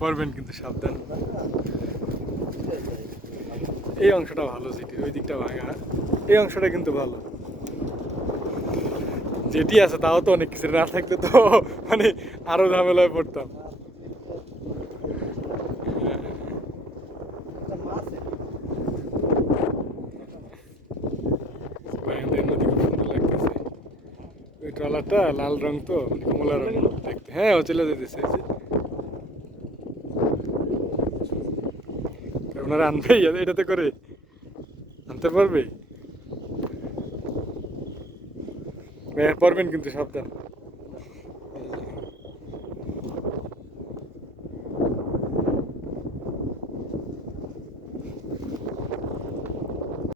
পড়বেন কিন্তু সাবধান। এই অংশটা ভালো যেটির, ওই দিকটা ভাঙা, এই অংশটা কিন্তু ভালো। যেটি আছে তাও তো অনেক কিছু, না থাকতে তো মানে আরো ঝামেলায় পড়তাম। বারান্দায় নদী খুব সুন্দর লাগতেছে। ওই ট্রলারটা লাল রং তো মানে কমলা রং দেখতে। হ্যাঁ ও চলে যেতেছে। ওনারা আনবেই এটাতে করে, আনতে পারবে। পড়বেন কিন্তু সাবধান।